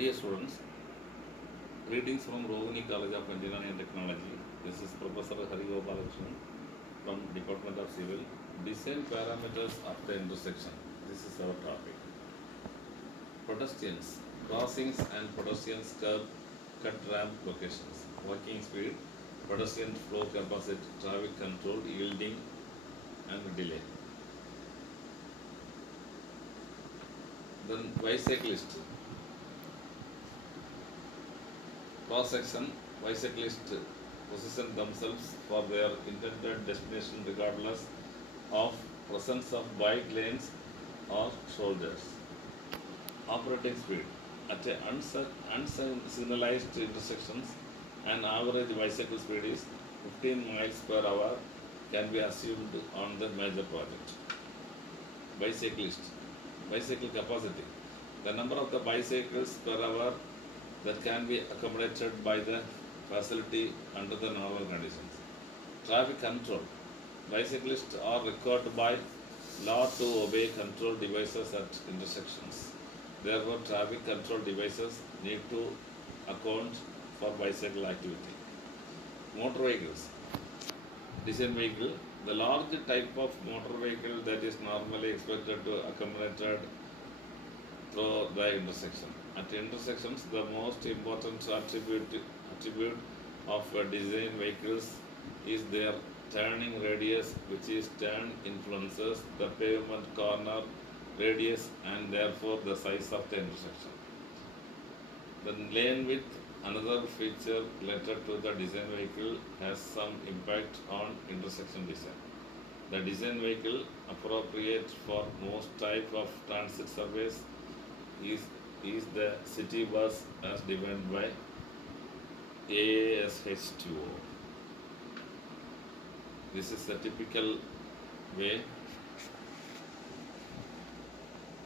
Dear students, greetings from Rohini College of Engineering and Technology. This is Professor Hari Gopalakrishnan from Department of Civil. Design parameters of the intersection. This is our topic. Pedestrians, crossings and pedestrians curb cut ramp locations. Walking speed, pedestrian flow capacity, traffic control, yielding and delay. Then bicyclist. Cross-section, bicyclists position themselves for their intended destination regardless of presence of bike lanes or shoulders. Operating speed. At unsignalized intersections, an average bicycle speed is 15 miles per hour can be assumed on the major project. Bicyclist. Bicycle capacity. The number of the bicycles per hour that can be accommodated by the facility under the normal conditions. Traffic control. Bicyclists are required by law to obey control devices at intersections. Therefore, traffic control devices need to account for bicycle activity. Motor vehicles. Design vehicle. The large type of motor vehicle that is normally expected to accommodate through the intersection. At intersections, the most important attribute of design vehicles is their turning radius, which is turn influences the pavement corner radius and therefore the size of the intersection. The lane width, another feature related to the design vehicle, has some impact on intersection design. The design vehicle appropriate for most type of transit service is the city bus as defined by ASH2O. This is the typical way.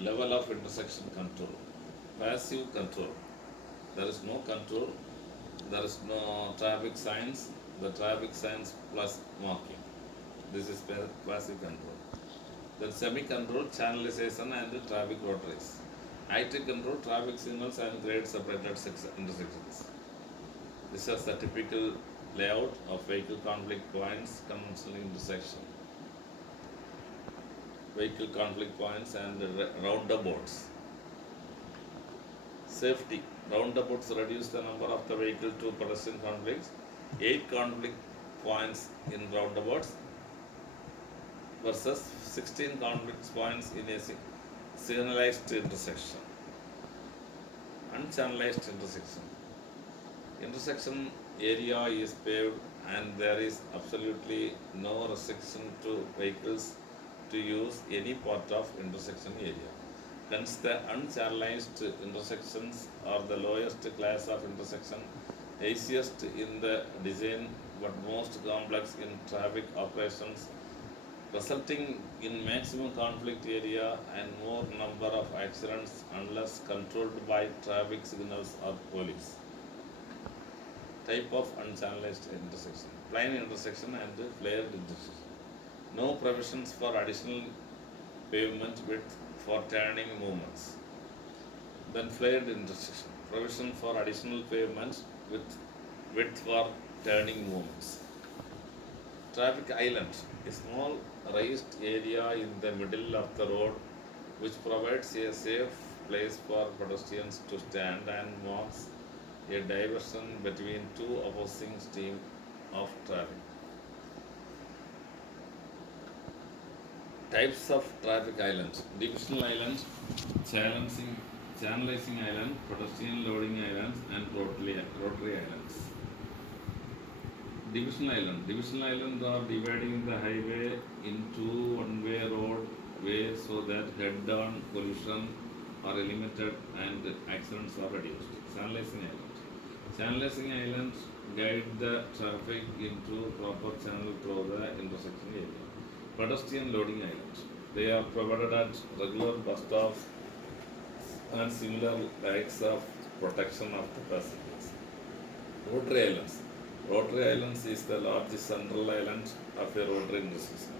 Level of intersection control. Passive control. There is no control. There is no traffic signs. The traffic signs plus marking. This is passive control. Then semi-control, channelization and traffic rotaries. Active control, traffic signals and grade separated intersections. This is the typical layout of vehicle conflict points, conventional intersection. Vehicle conflict points and roundabouts. Safety. Roundabouts reduce the number of the vehicle to pedestrian conflicts. 8 conflict points in roundabouts versus 16 conflict points in a signalized intersection. Unchannelized intersection. Intersection area is paved and there is absolutely no restriction to vehicles to use any part of intersection area. Hence, the unchannelized intersections are the lowest class of intersection, easiest in the design but most complex in traffic operations, resulting in maximum conflict area and more number of accidents unless controlled by traffic signals or police. Type of unchannelized intersection. Plain intersection and flared intersection. No provisions for additional pavement width for turning movements. Then flared intersection. Provision for additional pavement with width for turning movements. Traffic island. A small raised area in the middle of the road which provides a safe place for pedestrians to stand and marks a diversion between two opposing streams of traffic. Types of traffic islands. Divisional island, channelizing island, pedestrian loading islands and rotary islands. Divisional island. Divisional islands are dividing the highway into one-way roadway so that head-on collision are eliminated and accidents are reduced. Channelizing island. Channelizing islands guide the traffic into proper channel through the intersection area. Pedestrian loading islands. They are provided at regular bus stops and similar types of protection of the passengers. Rotary islands. Rotary islands is the largest central island of a rotary intersection.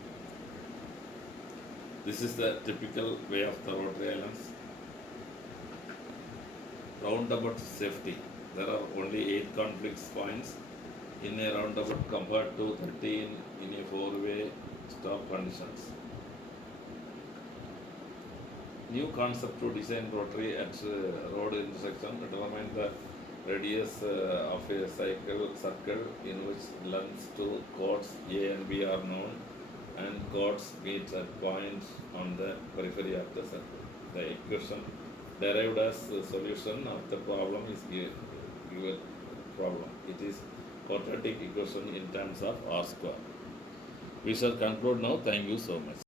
This is the typical way of the rotary islands. Roundabout safety. There are only 8 conflict points in a roundabout compared to 13 in a four-way stop conditions. New concept to design rotary at road intersection. Determine the radius of a cycle circle in which lengths to chords A and B are known and chords meet at points on the periphery of the circle. The equation derived as a solution of the problem is given problem. It is quadratic equation in terms of R square. We shall conclude now. Thank you so much.